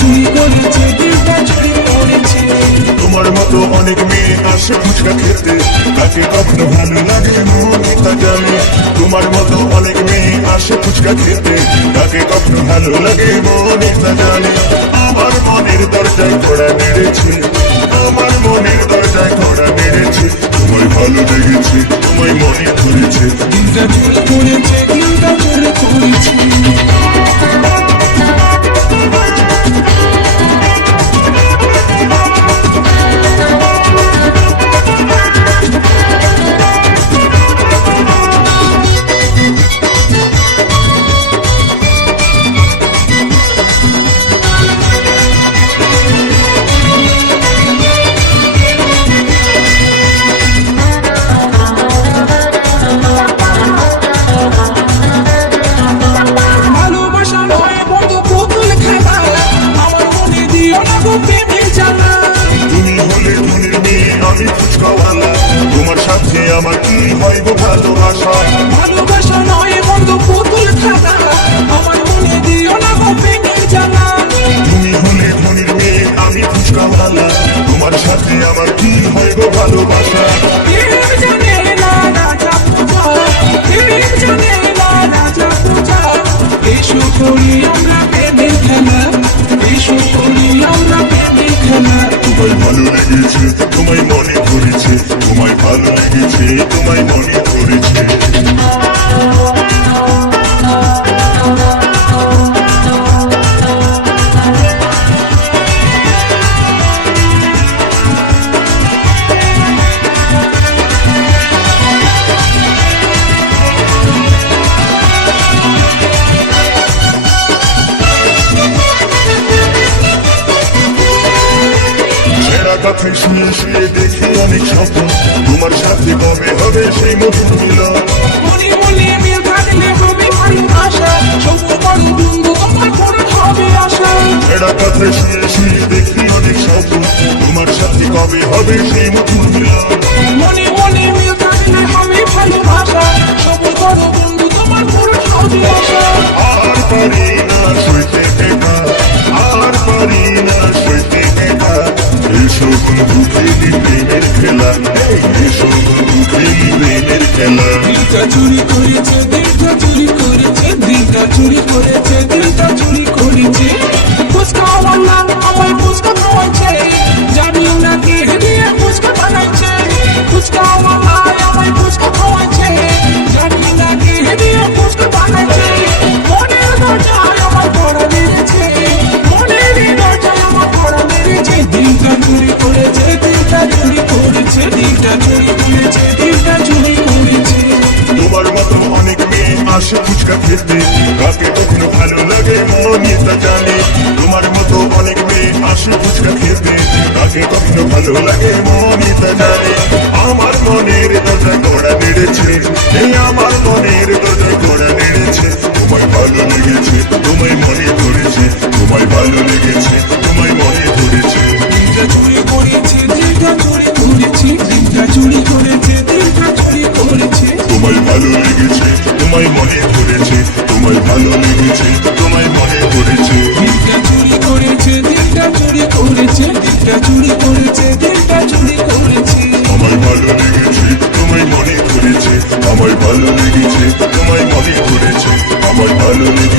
চুরি করেছে, দিলটা চুরি করেছে। তোমার মতো অনেক মেয়ে আসে ফুচকা খেতে, তাকে কখনো ভালো লাগে মনই তা জানে। তোমার মতো অনেক মেয়ে আসে ফুচকা খেতে, তাকে কখনো ভালো লাগে মনই তা জানে। আমার মনের দরজায় ঘোড়া মেরেছে, আমার মনের দরজায় ঘোড়া মেরেছে। তোমায় ভালো লেগেছে, তোমায় মনে ধরেছে, দিলটা চুরি করেছে, দিলটা চুরি করেছে। আমি ফুচকাওয়ালা, তোমার সাথে আমার কি হয় গো ভালোবাসা। ভালোবাসা নয় বন্ধু পুতুল খেলা, আমার মনে দিও না গো প্রেমের জ্বালা। তুমি হলে ধনির মেয়ে, আমি ফুচকাওয়ালা, তোমার সাথে আমার কি হয় গো ভালোবাসা। প্রেম জানে না রাজা পূজা, প্রেম জানে না রাজা পূজা। এসো করি আমরা প্রেমের খেলা, এসো করি আমরা প্রেমের খেলা। তোমায় ভালো লেগেছে, তোমায় মনে ধরেছে, তোমায় ভালো লেগেছে, তোমায় মনে ধরেছে। কাছে শুয়ে শুয়ে দেখি অনেক স্বপ্ন, তোমার সাথে কবে হবে সেই মধুর মিলন। মনে মনে মিল থাকলে হবে ভালোবাসা, সবুজ বড় বন্ধু তোমার পূরণ হবে আশা। এরা কাছে শুয়ে শুয়ে দেখি অনেক স্বপ্ন, তোমার সাথে কবে হবে সেই মধুর মিলন। মনে মনে মিল থাকলে হবে ভালোবাসা, সবুজ বড় বন্ধু তোমার পূরণ হবে আশা। আর পারি না সইতে দেখা, আর পারি না সইতে দেখা। এসো বন্ধু খেলি প্রেমের খেলা, এসো বন্ধু খেলি প্রেমের খেলা। দিলটা চুরি করেছে, দিলটা চুরি করেছে, দিলটা চুরি করেছে, দিলটা চুরি করেছে। ফুচকাওয়ালা আমায় ফুচকা খাওয়াইছে, জানিও না কে দিয়ে ফুচকা বানাইছে। ফুচকাওয়ালা আমায় ফুচকা খাওয়াইছে, জানিও না কে দিয়ে ফুচকা বানাইছে। মনের দরজায় আমার ঘোড়া মেরেছে, মনের দরজায় আমার ঘোড়া মেরেছে। দিলটা চুরি করেছে, দিলটা চুরি করেছে, দিলটা চুরি করেছে, দিলটা চুরি করেছে। তোমার মতো অনেক মেয়ে আসে ফুচকা খেতে, কাকে কখনো ভালো লাগে মনই তা জানে। তোমার মতো অনেক মেয়ে আসে ফুচকা খেতে, কাকে কখনো ভালো লাগে মনই তা জানে। আমার মনের দরজায় ঘোড়া নেড়েছে, এই আমার মনের দরজায় ঘোড়া নেড়েছে। তোমায় ভালো লেগেছে, তোমায় মনে ধরেছে, তোমায় ভালো লেগেছে, তোমায় মনে ধরেছে। দিলটা চুরি করেছে, দিলটা চুরি করেছে, দিলটা চুরি করেছে, দিলটা চুরি করেছে। তোমায় ভালো লেগেছে, তোমায় মনে ধরেছে, তোমায় ভালো লেগেছে, তোমায় মনে ধরেছে। দিলটা চুরি করেছে, দিলটা চুরি করেছে, দিলটা চুরি করেছে, দিলটা চুরি করেছে। আমায় ভালো লেগেছে, তোমায় মনে ধরেছে, আমায় ভালো লেগেছে, তোমায় মনে ধরেছে, আমায় ভালো লেগেছে।